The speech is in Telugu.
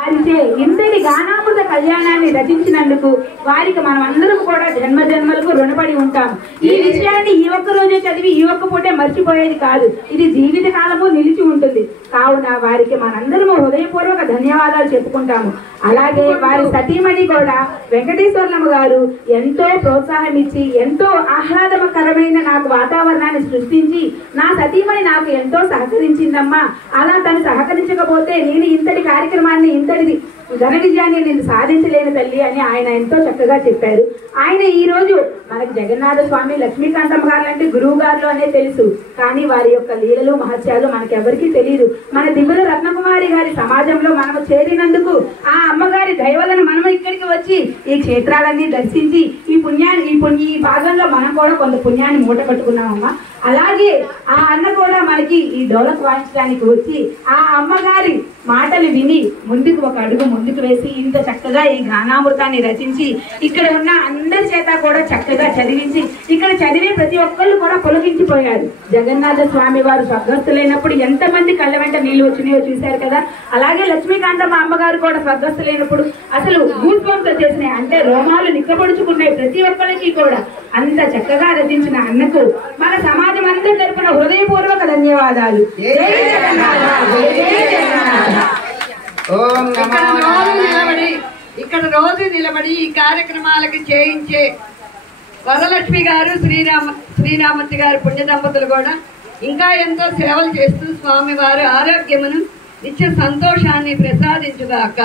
వారిచే ఇంతటి గానామృత కళ్యాణాన్ని రచించినందుకు వారికి మనం అందరం కూడా జన్మ జన్మలకు రుణపడి ఉంటాం. ఈ విషయాన్ని ఈ ఒక్క రోజే చదివి ఈ ఒక్క పూటే మర్చిపోయేది కాదు, ఇది జీవిత కాలము నిలిచి ఉంటుంది. కావున వారికి మనందరము హృదయపూర్వక ధన్యవాదాలు చెప్పుకుంటాము. అలాగే వారి సతీమణి కూడా వెంకటేశ్వర్లమ్మ గారు ఎంతో ప్రోత్సాహం ఇచ్చి ఎంతో ఆహ్లాదకరమైన నాకు వాతావరణాన్ని సృష్టించి నా సతీమణి నాకు ఎంతో సహకరించిందమ్మా. అలా తను సహకరించకపోతే నేను ఇంతటి కార్యక్రమాన్ని ఇంతటిది ఘన విజయాన్ని నేను సాధించలేని తల్లి అని ఆయన ఎంతో చక్కగా చెప్పారు. ఆయన ఈ రోజు మనకి జగన్నాథ స్వామి లక్ష్మీకాంతమ్మ గారు లాంటి గురువు గారు అనే తెలుసు, కానీ వారి యొక్క లీలలు మహత్యాలు మనకెవరికి తెలియదు. మన దివ్యుల రత్నకుమారి గారి సమాజంలో మనము చేరినందుకు ఆ అమ్మగారి దయవలను మనం ఇక్కడికి వచ్చి ఈ క్షేత్రాలన్నీ దర్శించి ఈ భాగంలో మనం కూడా కొంత పుణ్యాన్ని మూట కట్టుకున్నామమ్మా. అలాగే ఆ అన్న కూడా మనకి ఈ డోలక్ వాయించడానికి వచ్చి ఆ అమ్మగారి మాటలు విని ముందుకు ఒక అడుగు ముందుకు వేసి ఇంత చక్కగా ఈ గానామృతాన్ని రచించి ఇక్కడ ఉన్న అందరి చేత కూడా చక్కగా చదివించి ఇక్కడ చదివే ప్రతి ఒక్కళ్ళు కూడా పొలగించిపోయారు. జగన్నాథ స్వామి వారు స్వర్గస్థులైనప్పుడు ఎంతమంది కళ్ళ వెంట నీళ్లు వచ్చినాయో చూశారు కదా. అలాగే లక్ష్మీకాంతమ్మ అమ్మగారు కూడా స్వర్గస్థులైనప్పుడు అసలు గూస్బంప్స్ చేసినాయి, అంటే రోమాలు నిక్కపడుచుకున్నాయి ప్రతి ఒక్కరికి కూడా. అంత చక్కగా రచించిన అన్నకు మన సమాజం అందరి తరపున హృదయపూర్వక ధన్యవాదాలు. ఇక్కడ రోజు నిలబడి ఈ కార్యక్రమాలకి చేయించే వరలక్ష్మి గారు శ్రీరామూర్తి గారు పుణ్య దంపతులు కూడా ఇంకా ఎంతో సేవలు చేస్తూ స్వామి వారు ఆరోగ్యమును నిత్య సంతోషాన్ని ప్రసాదించుగాక.